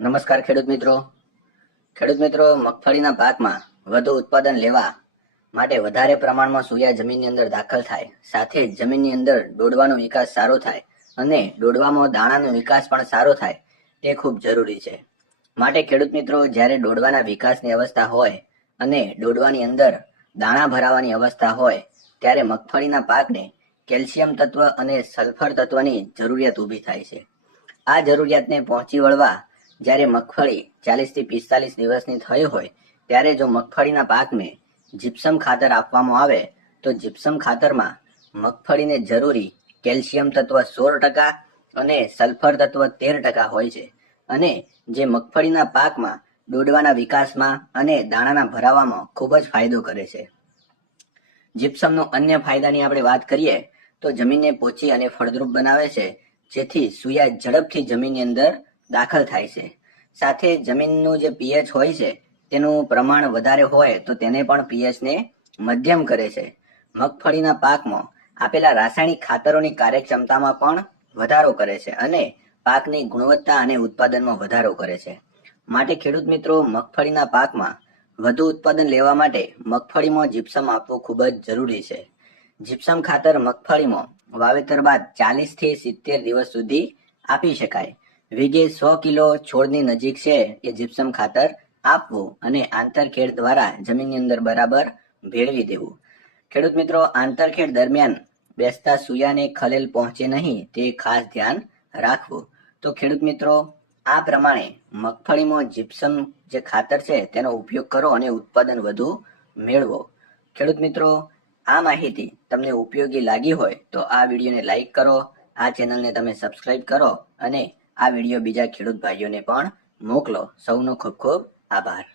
નમસ્કાર ખેડૂત મિત્રો મગફળીના પાકમાં વધુ ઉત્પાદન લેવા માટે વધારે પ્રમાણમાં સોયા જમીનની અંદર દાખલ થાય, સાથે જ જમીનની અંદર ડોડવાનો વિકાસ સારો થાય અને ડોડવામાં દાણાનો વિકાસ પણ સારો થાય તે ખૂબ જરૂરી છે. માટે ખેડૂત મિત્રો જ્યારે ડોડવાના વિકાસની અવસ્થા હોય અને ડોડવાની અંદર દાણા ભરાવાની અવસ્થા હોય ત્યારે મગફળીના પાકને કેલ્શિયમ તત્વ અને સલ્ફર તત્વની જરૂરિયાત ઊભી થાય છે. આ જરૂરિયાતને પહોંચી વળવા જ્યારે મગફળી 40 થી 45 દિવસની થઈ હોય ત્યારે જો મગફળીના પાકને જીપ્સમ ખાતર આપવામાં આવે તો જીપ્સમ ખાતરમાં મગફળીને જરૂરી કેલ્શિયમ તત્વ 16% અને સલ્ફર તત્વ 13% હોય છે અને જે મગફળીના પાકમાં ડોડવાના વિકાસમાં અને દાણાના ભરાવામાં ખૂબ જ ફાયદો કરે છે. જીપ્સમનો અન્ય ફાયદાની આપણે વાત કરીએ તો જમીનને પોચી અને ફળદ્રુપ બનાવે છે, જેથી સોયા ઝડપથી જમીનની અંદર દાખલ થાય છે. સાથે જમીનનું જે પીએચ હોય છે તેનું પ્રમાણ વધારે હોય તો તેને પણ પીએચને મધ્યમ કરે છે. મગફળીના પાકમાં આપેલા રાસાયણિક ખાતરોની કાર્યક્ષમતામાં પણ વધારો કરે છે અને પાકની ગુણવત્તા અને ઉત્પાદનમાં વધારો કરે છે. માટે ખેડૂત મિત્રો મગફળીના પાકમાં વધુ ઉત્પાદન લેવા માટે મગફળીમાં જીપ્સમ આપવું ખૂબ જ જરૂરી છે. જીપ્સમ ખાતર મગફળીમાં વાવેતર બાદ 40 થી 70 દિવસ સુધી આપી શકાય. વીઘે 100 કિલો છોડની નજીક છે એ જીપ્સમ ખાતર આપવું અને આંતરખેડ દ્વારા જમીનની અંદર બરાબર ભેળવી દેવું. ખેડૂત મિત્રો આંતરખેડ દરમિયાન બેસતા સોયાને ખલેલ પહોંચે નહીં તે ખાસ ધ્યાન રાખવું. તો ખેડૂત મિત્રો આ પ્રમાણે મગફળીમાં જીપ્સમ જે ખાતર છે તેનો ઉપયોગ કરો અને ઉત્પાદન વધુ મેળવો. ખેડૂત મિત્રો આ માહિતી તમને ઉપયોગી લાગી હોય તો આ વિડીયોને લાઈક કરો, આ ચેનલને તમે સબસ્ક્રાઇબ કરો અને આ વિડીયો બીજા ખેડૂત ભાઈઓને પણ મોકલો. સૌનો ખૂબ ખૂબ આભાર.